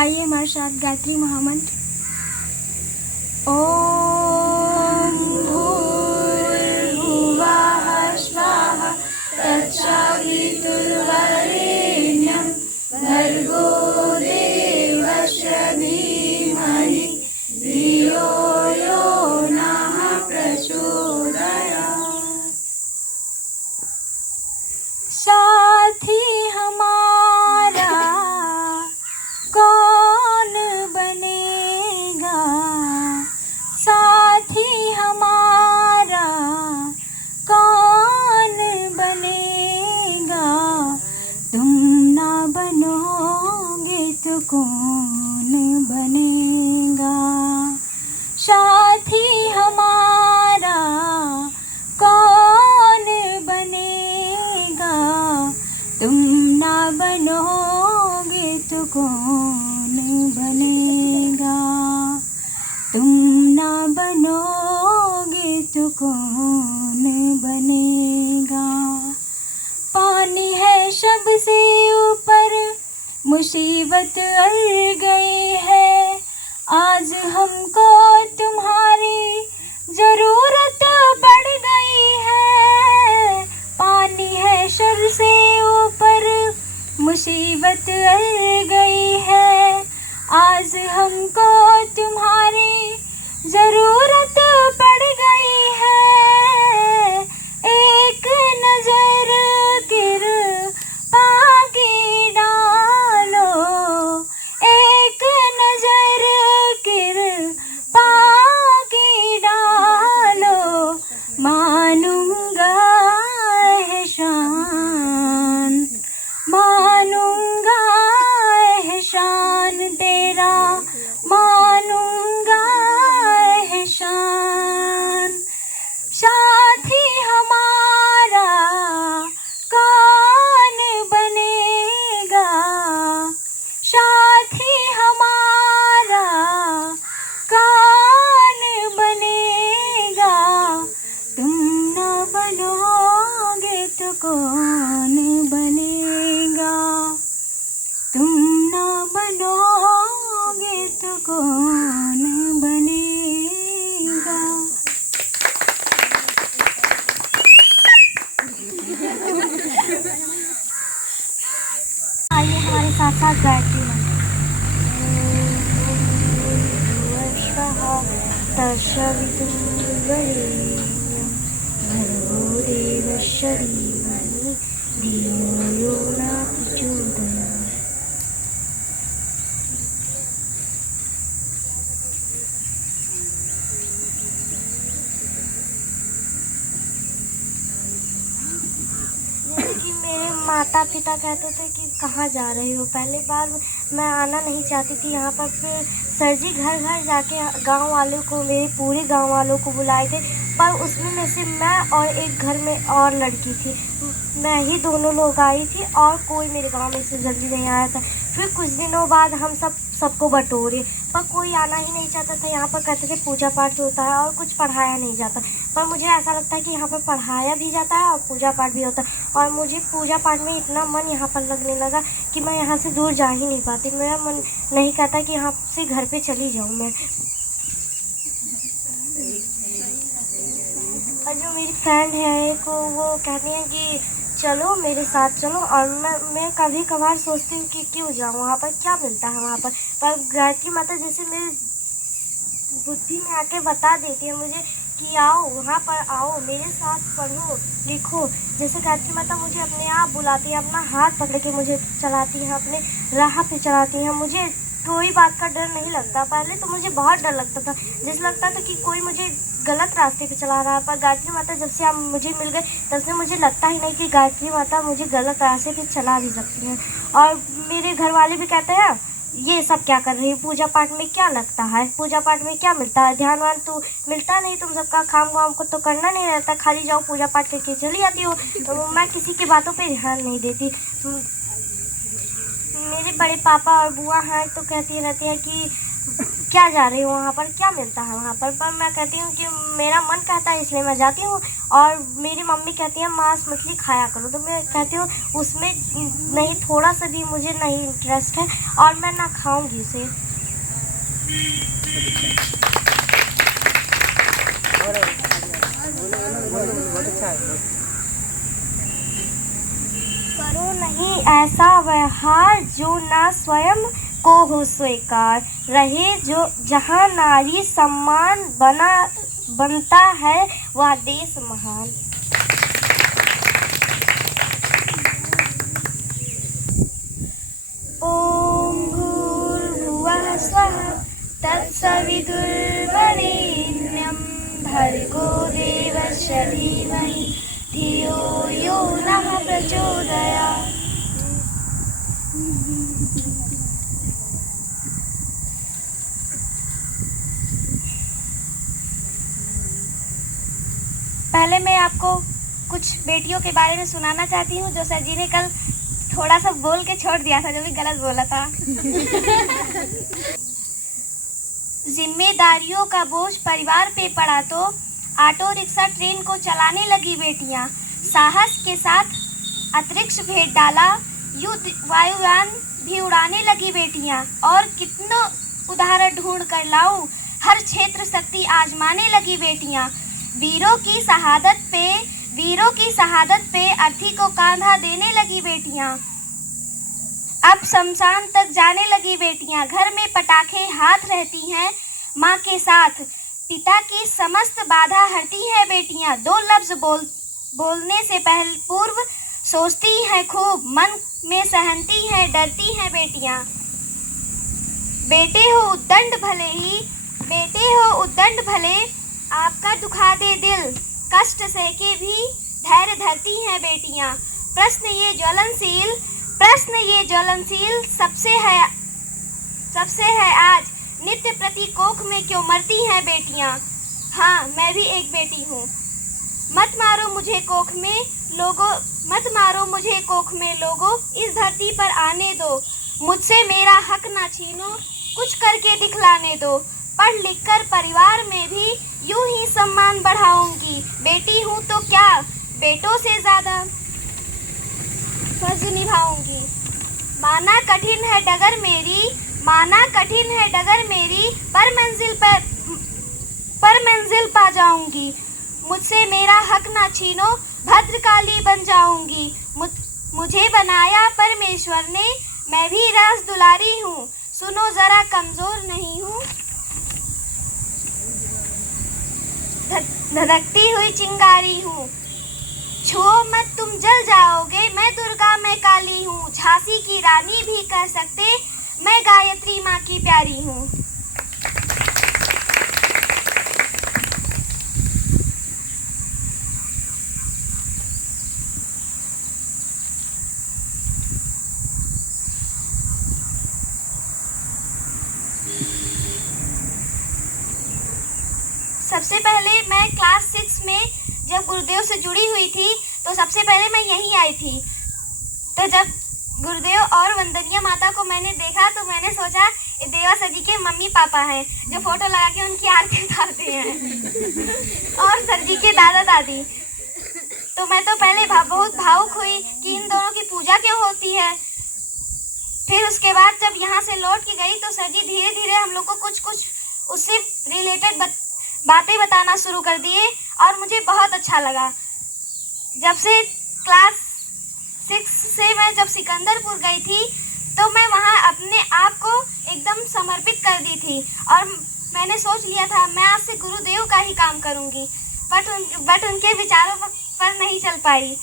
आइए हमारे साथ गायत्री महामंत्र। ओम भूर्भुवः स्वः तत्सवितुर्वरेण्यं भर्गो देवस्य धीमहि धियो यो नः प्रचोदयात्। साथी हमारा कौन बनेगा, साथी हमारा कौन बनेगा, तुम ना बनोगे तो कौन बनेगा। साथी हमारा कौन बनेगा, तुम ना बनोगे तो कौन बनेगा, तुम ना बनोगे तो कौन बनेगा। पानी है सबसे ऊपर, मुसीबत अड़ गई है, आज हमको तुम्हारी ज़रूरत पड़ गई है। पानी है सबसे ऊपर, मुसीबत अड़ गई है, आज हमको तुम्हारी ज़रूरत पड़ गई है। एक नज़र कृपा की डालो, एक नज़र कृपा की डालो, मानूंगा एहसान, मानूंगा एहसान तेरा, मानूंगा एहसान। साथी हमारा कौन बनेगा, साथी हमारा कौन बनेगा, तुम न बनोगे तो कौन बनेगा, तुम न बनोगे तो कौन बनेगा। आइए हमारे साथ साथ गायत्री तत्सवितुर्वरेण्यं भर्गो देवस्य धीमहि धियो यो नः प्रचोदयात्। जैसे कि मेरे माता पिता कहते थे कि कहाँ जा रहे हो। पहली बार मैं आना नहीं चाहती थी यहाँ पर, फिर सर जी घर घर जाके गांव वालों को, मेरे पूरे गांव वालों को बुलाए थे, पर उसमें में से मैं और एक घर में और लड़की थी, मैं ही दोनों लोग आई थी और कोई मेरे गांव में से जल्दी नहीं आया था। फिर कुछ दिनों बाद हम सबको बटोरे, पर कोई आना ही नहीं चाहता था। यहाँ पर कहते थे पूजा पाठ होता है और कुछ पढ़ाया नहीं जाता, पर मुझे ऐसा लगता है कि यहाँ पर पढ़ाया भी जाता है और पूजा पाठ भी होता है। और मुझे पूजा पाठ में इतना मन यहाँ पर लगने लगा कि मैं यहाँ से दूर जा ही नहीं पाती। मेरा मन नहीं कहता कि यहाँ से घर पे चली जाऊँ मैं। और जो मेरी फ्रेंड है को वो कहती हैं कि चलो मेरे साथ चलो, और मैं कभी कभार सोचती हूँ कि क्यों जाऊँ वहाँ पर, क्या मिलता है वहाँ पर गायत्री माता जैसे मेरे बुद्धि में आके बता देती है मुझे कि आओ वहाँ पर, आओ मेरे साथ पढ़ो लिखो। जैसे गायत्री माता मुझे अपने आप बुलाती है, अपना हाथ पकड़ के मुझे चलाती है, अपने राह पे चलाती है। मुझे कोई बात का डर नहीं लगता। पहले तो मुझे बहुत डर लगता था, जैसे लगता था कि कोई मुझे गलत रास्ते पे चला रहा है, पर गायत्री माता जब से आप मुझे मिल गए तब से मुझे लगता ही नहीं कि गायत्री माता मुझे गलत रास्ते पे चला भी सकती हैं। और मेरे घर वाले भी कहते हैं ये सब क्या कर रही है, पूजा पाठ में क्या लगता है, पूजा पाठ में क्या मिलता है, ध्यान वान तो मिलता नहीं, तुम सबका काम वाम को तो करना नहीं रहता, खाली जाओ पूजा पाठ करके चली जाती हो। तो मैं किसी की बातों पे ध्यान नहीं देती। मेरे बड़े पापा और बुआ हैं तो कहती रहती है कि क्या जा रही हूँ वहाँ पर, क्या मिलता है वहाँ पर मैं कहती हूँ कि मेरा मन कहता है इसलिए मैं जाती हूँ। और मेरी मम्मी कहती है मांस मछली खाया करो, तो मैं कहती हूँ उसमें नहीं, थोड़ा सा भी मुझे नहीं इंटरेस्ट है और मैं ना खाऊंगी उसे। करो नहीं ऐसा व्यवहार जो ना स्वयं को हो स्वीकार, रहे जो जहाँ नारी सम्मान बनता है वह देश महान। ओम भूर्भुवः स्वः तत्सवितुर्वरेण्यं भर्गो देवस्य धीमहि धियो यो नः प्रचोदयात्। पहले मैं आपको कुछ बेटियों के बारे में सुनाना चाहती हूँ जो सर जी ने कल थोड़ा सा बोल के छोड़ दिया था, जो भी गलत बोला था। जिम्मेदारियों का बोझ परिवार पे पड़ा तो ऑटो रिक्शा ट्रेन को चलाने लगी बेटियां, साहस के साथ अंतरिक्ष भेद डाला, युद्ध वायुयान भी उड़ाने लगी बेटियां, और कितनों उदाहरण ढूंढ कर लाऊं, हर क्षेत्र शक्ति आजमाने लगी बेटियां। वीरों की शहादत पे अर्थी को कांधा देने लगी बेटियां। अब शमशान तक जाने लगी बेटियां, घर में पटाखे हाथ रहती हैं माँ के साथ, पिता की समस्त बाधा हरती हैं बेटियां। दो लफ्ज बोलने से पूर्व सोचती हैं खूब, मन में सहनती हैं, डरती हैं बेटियां। बेटे हो उद्दंड भले आपका दुखा दे दिल, कष्ट सहके भी धैर्य धरती हैं बेटियां। प्रश्न ये ज्वलनशील सबसे है आज, नित्य प्रति कोख में क्यों मरती हैं बेटियां। हाँ, मैं भी एक बेटी हूँ। मत मारो मुझे कोख में लोगो, इस धरती पर आने दो, मुझसे मेरा हक ना छीनो, कुछ करके दिखलाने दो। पढ़ लिख कर परिवार में भी यूं ही सम्मान बढ़ाऊंगी, बेटी हूँ तो क्या बेटों से ज्यादा फर्ज निभाऊंगी। माना कठिन है डगर मेरी, पर मंजिल पा जाऊंगी, मुझसे मेरा हक ना छीनो, भद्रकाली बन जाऊंगी। मुझे बनाया परमेश्वर ने, मैं भी रास दुलारी हूँ, सुनो जरा कमजोर नहीं हूँ। धधकती हुई चिंगारी हूँ, छुओ मत तुम जल जाओगे, मैं दुर्गा मैं काली हूँ, झांसी की रानी भी कह सकते, मैं गायत्री माँ की प्यारी हूँ। सबसे पहले मैं क्लास 6 में जब गुरुदेव से जुड़ी हुई थी तो सबसे पहले मैं यहीं आई थी। तो जब गुरुदेव और वंदनीय माता को मैंने देखा तो मैंने सोचा ये देवा सर जी के मम्मी पापा हैं जो फोटो लगा के उनकी आरती उतारते हैं और सर जी के दादा दादी। तो मैं तो पहले बहुत भावुक हुई कि इन दोनों की पूजा क्यों होती है। फिर उसके बाद जब यहाँ से लौट के गई तो सर जी धीरे धीरे हम लोग को कुछ उससे रिलेटेड बातें बताना शुरू कर दिए और मुझे बहुत अच्छा लगा। जब से क्लास 6 से मैं जब सिकंदरपुर गई थी तो मैं वहाँ अपने आप को एकदम समर्पित कर दी थी और मैंने सोच लिया था मैं आज से गुरुदेव का ही काम करूँगी। बट उनके विचारों पर नहीं चल पाई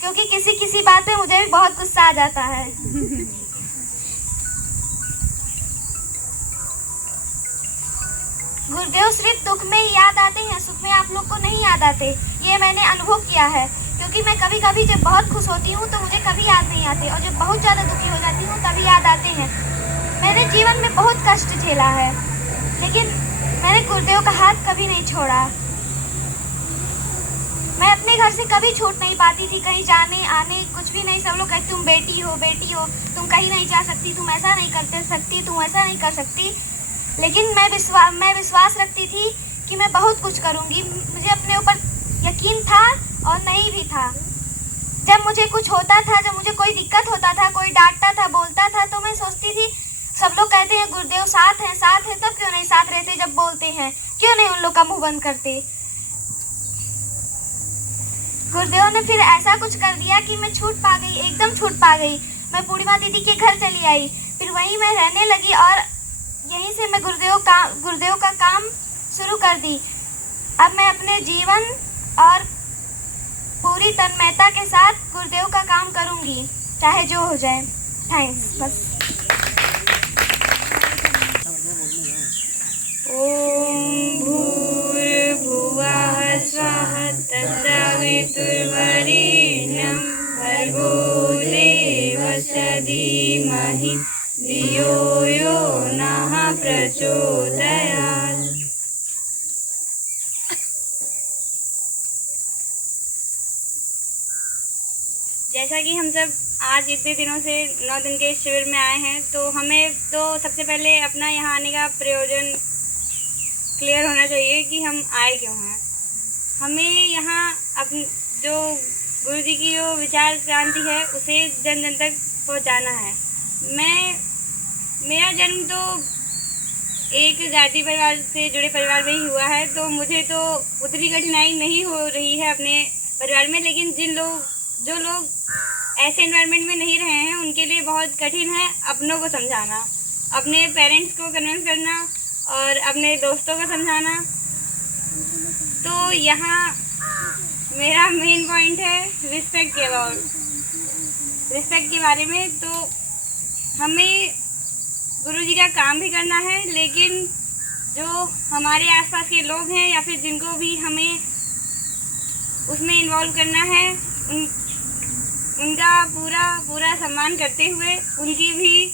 क्योंकि किसी बात पे मुझे भी बहुत गुस्सा आ जाता है। गुरुदेव सिर्फ दुख में ही याद आते हैं, सुख में आप लोग को नहीं याद आते। ये मैंने अनुभव किया है क्योंकि मैं कभी कभी जब बहुत खुश होती हूँ तो मुझे कभी याद नहीं आते और जब बहुत ज़्यादा दुखी हो जाती हूँ तभी याद आते हैं। मैंने जीवन में बहुत कष्ट झेला है लेकिन मैंने गुरुदेव का हाथ कभी नहीं छोड़ा। मैं अपने घर से कभी छूट नहीं पाती थी, कहीं जाने आने कुछ भी नहीं। सब लोग कहते तुम बेटी हो तुम कहीं नहीं जा सकती, तुम ऐसा नहीं कर सकती, तुम ऐसा नहीं कर सकती। लेकिन मैं विश्वास रखती थी कि मैं बहुत कुछ करूँगी। मुझे अपने ऊपर यकीन था और नहीं भी था। जब मुझे कुछ होता था, जब मुझे कोई दिक्कत होता था, कोई डांटता था, बोलता था, तो मैं सोचती थी सब लोग कहते हैं गुरुदेव साथ हैं, तब क्यों नहीं साथ रहते? जब बोलते हैं क्यों नहीं उन लोग का मुंह बंद करते? गुरुदेव ने फिर ऐसा कुछ कर दिया कि मैं छूट पा गई, एकदम छूट पा गई। मैं पूर्णिमा दीदी के घर चली आई, फिर वहीं मैं रहने लगी और यहीं से मैं गुरुदेव का काम शुरू कर दी। अब मैं अपने जीवन और पूरी तन्मयता के साथ गुरुदेव का काम करूंगी, चाहे जो हो जाए। थैंक्स। बस। ओम भूर्भुवः स्वः तत्सवितुर्वरेण्यं भर्गो देवस्य धीमहि धियो यो नः प्रचोदयात्। जैसा कि हम सब आज इतने दिनों से 9 दिन के शिविर में आए हैं, तो हमें तो सबसे पहले अपना यहाँ आने का प्रयोजन क्लियर होना चाहिए कि हम आए क्यों हैं। हमें यहाँ अपनी जो गुरु जी की जो विचार क्रांति है उसे जन जन तक पहुँचाना है। मेरा जन्म तो एक गायत्री परिवार से जुड़े परिवार में ही हुआ है, तो मुझे तो उतनी कठिनाई नहीं हो रही है अपने परिवार में, लेकिन जो लोग ऐसे एनवायरनमेंट में नहीं रहे हैं उनके लिए बहुत कठिन है अपनों को समझाना, अपने पेरेंट्स को कन्विंस करना और अपने दोस्तों को समझाना। तो यहाँ मेरा मेन पॉइंट है रिस्पेक्ट के बारे में। तो हमें गुरु जी का काम भी करना है, लेकिन जो हमारे आसपास के लोग हैं या फिर जिनको भी हमें उसमें इन्वॉल्व करना है उनका पूरा सम्मान करते हुए, उनकी भी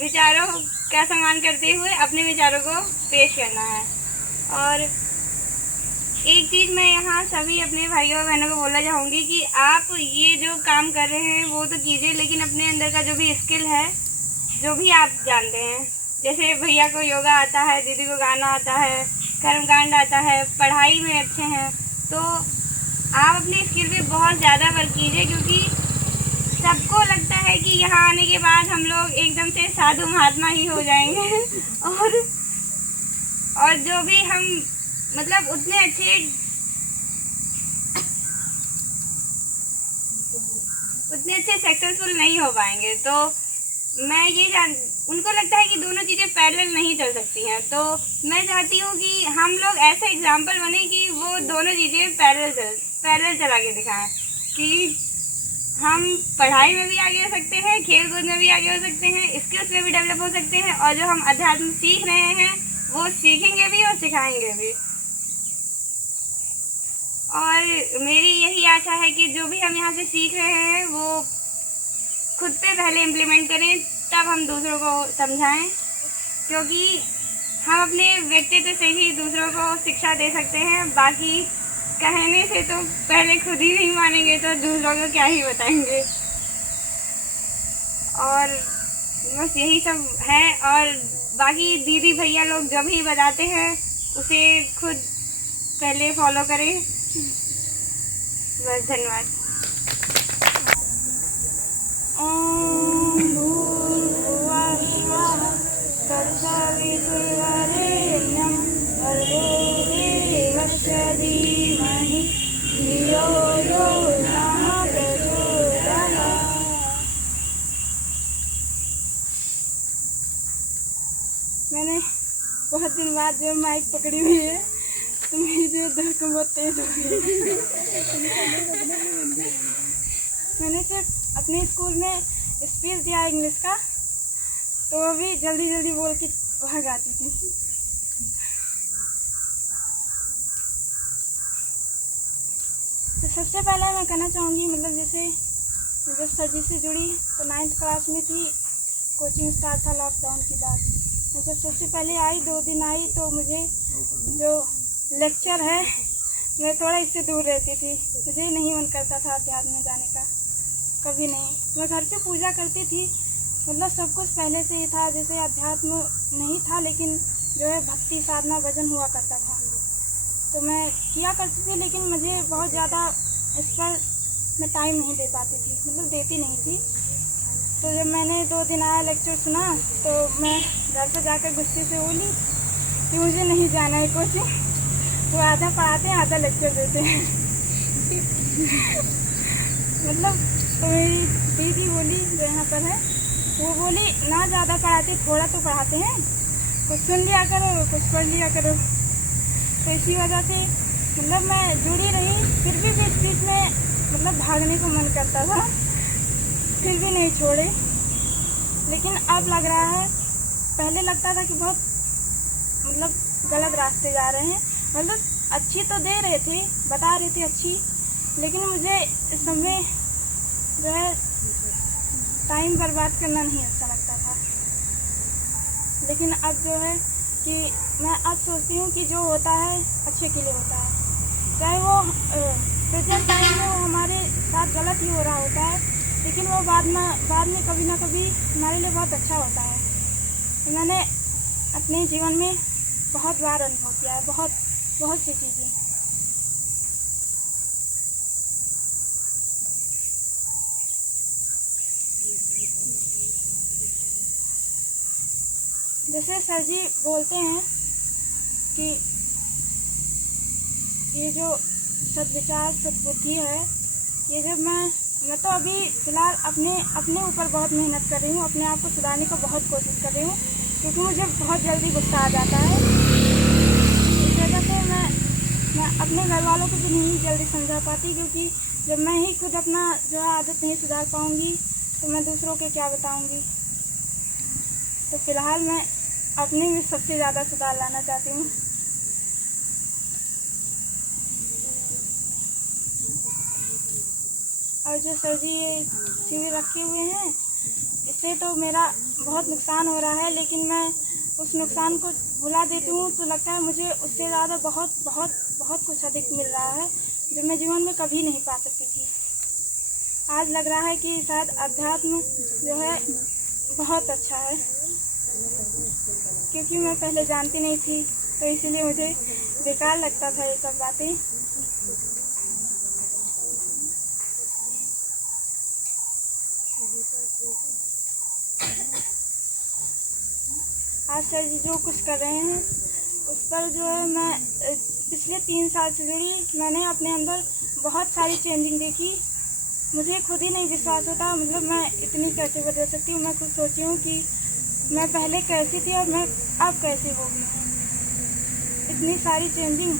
विचारों का सम्मान करते हुए अपने विचारों को पेश करना है। और एक चीज़ मैं यहाँ सभी अपने भाइयों और बहनों को बोलना चाहूँगी कि आप ये जो काम कर रहे हैं वो तो कीजिए, लेकिन अपने अंदर का जो भी स्किल है, जो भी आप जानते हैं, जैसे भैया को योगा आता है, दीदी को गाना आता है, कर्मकांड आता है, पढ़ाई में अच्छे हैं, तो आप अपने स्किल पे बहुत ज़्यादा वर्क कीजिए, क्योंकि सबको लगता है कि यहाँ आने के बाद हम लोग एकदम से साधु महात्मा ही हो जाएंगे और जो भी हम मतलब उतने अच्छे सक्सेसफुल नहीं हो पाएंगे। तो मैं उनको लगता है कि दोनों चीज़ें पैरेलल नहीं चल सकती हैं, तो मैं चाहती हूँ कि हम लोग ऐसा एग्जाम्पल बने कि वो दोनों चीज़ें पैरेलल चला के दिखाएं कि हम पढ़ाई में भी आगे हो सकते हैं, खेल कूद में भी आगे हो सकते हैं, स्किल्स में भी डेवलप हो सकते हैं, और जो हम अध्यात्म सीख रहे हैं वो सीखेंगे भी और सिखाएंगे भी। और मेरी यही आशा है कि जो भी हम यहाँ से सीख रहे हैं वो खुद पे पहले इम्प्लीमेंट करें, तब हम दूसरों को समझाएं, क्योंकि हम अपने व्यक्तित्व से ही दूसरों को शिक्षा दे सकते हैं। बाकी कहने से तो पहले खुद ही नहीं मानेंगे तो दूसरों को क्या ही बताएंगे। और बस यही सब है, और बाकी दीदी भैया लोग जब भी बताते हैं उसे खुद पहले फॉलो करें। बस, धन्यवाद। ओम भूर्भुवः स्वः तत्सवितुर्वरेण्यं भर्गो देवस्य धीमहि धियो यो नः प्रचोदयात्। मैंने बहुत दिन बाद जो माइक पकड़ी हुई है तो मेरी जो धड़कन बहुत तेज हो गई। मैंने सिर्फ अपने स्कूल में स्पीच दिया इंग्लिश का, तो वो भी जल्दी जल्दी बोल के भाग आती थी। तो सबसे पहले मैं कहना चाहूँगी, मतलब जैसे जब सर्जिस से जुड़ी तो 9th क्लास में थी, कोचिंग स्टार्ट था लॉकडाउन की बात। मैं जब सबसे पहले आई 2 दिन आई तो मुझे जो लेक्चर है मैं थोड़ा इससे दूर रहती थी, मुझे नहीं मन करता था अध्यात्म में जाने का, कभी नहीं। मैं घर पे पूजा करती थी, मतलब सब कुछ पहले से ही था, जैसे अध्यात्म नहीं था लेकिन जो है भक्ति साधना भजन हुआ करता था, तो मैं किया करती थी, लेकिन मुझे बहुत ज़्यादा इस पर मैं टाइम नहीं दे पाती थी, मतलब देती नहीं थी। तो जब मैंने 2 दिन आया लेक्चर सुना, तो मैं घर पर जाकर गुस्से से बोली कि मुझे नहीं जाना है कोचिंग, वो आधा पढ़ाते हैं आधा लेक्चर देते हैं। मतलब तो मेरी दीदी बोली जो यहाँ पर है, वो बोली ना ज़्यादा पढ़ाते, थोड़ा तो पढ़ाते हैं, कुछ सुन लिया करो, कुछ पढ़ लिया करो। तो इसी वजह से मतलब मैं जुड़ी रही, फिर भी बीच बीच में मतलब भागने को मन करता था, फिर भी नहीं छोड़े। लेकिन अब लग रहा है, पहले लगता था कि बहुत मतलब गलत रास्ते जा रहे हैं, मतलब अच्छी तो दे रहे थे, बता रहे थे अच्छी, लेकिन मुझे इस समय जो है टाइम बर्बाद करना नहीं अच्छा लगता था। लेकिन अब जो है कि मैं अब सोचती हूँ कि जो होता है अच्छे के लिए होता है, चाहे वो प्रेजेंट टाइम में वो हमारे साथ गलत ही हो रहा होता है, लेकिन वो बाद में कभी ना कभी हमारे लिए बहुत अच्छा होता है। तो मैंने अपने जीवन में बहुत बार अनुभव किया है, बहुत सी चीज़ें। जैसे सर जी बोलते हैं कि ये जो सद्विचार सद्बुद्धि है, ये जब मैं तो अभी फ़िलहाल अपने ऊपर बहुत मेहनत कर रही हूँ, अपने आप को सुधारने की बहुत कोशिश कर रही हूँ, क्योंकि मुझे बहुत जल्दी गुस्सा आ जाता है। इस वजह से मैं अपने घर वालों को भी नहीं जल्दी समझा पाती, क्योंकि जब मैं ही खुद अपना जो है आदत नहीं सुधार पाऊँगी तो मैं दूसरों के क्या बताऊँगी। तो फ़िलहाल मैं अपने में सबसे ज़्यादा सुधार लाना चाहती हूँ। और जो सर जी ये शिविर रखे हुए हैं, इससे तो मेरा बहुत नुकसान हो रहा है, लेकिन मैं उस नुकसान को भुला देती हूँ तो लगता है मुझे उससे ज़्यादा बहुत कुछ अधिक मिल रहा है, जो मैं जीवन में कभी नहीं पा सकती थी। आज लग रहा है कि शायद अध्यात्म जो है बहुत अच्छा है, क्योंकि मैं पहले जानती नहीं थी, तो इसीलिए मुझे बेकार लगता था ये सब बातें। आज सर जी जो कुछ कर रहे हैं उस पर जो है मैं पिछले 3 साल से जुड़ी, मैंने अपने अंदर बहुत सारी चेंजिंग देखी। मुझे खुद ही नहीं विश्वास होता, मतलब मैं इतनी कैसे बदल सकती हूँ। मैं खुद सोची हूँ कि मैं पहले कैसी थी और मैं अब कैसी हो गई हूँ। इतनी सारी चेंजिंग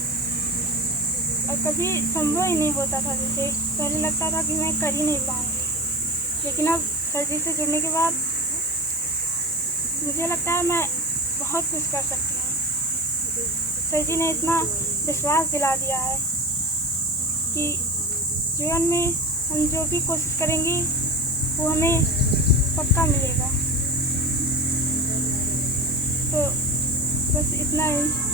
और कभी संभव ही नहीं होता था। जैसे पहले लगता था कि मैं कर ही नहीं पाऊँगी, लेकिन अब सर जी से जुड़ने के बाद मुझे लगता है मैं बहुत कुछ कर सकती हूँ। सर जी ने इतना विश्वास दिला दिया है कि जीवन में हम जो भी कोशिश करेंगे वो हमें पक्का मिलेगा। तो बस इतना ही।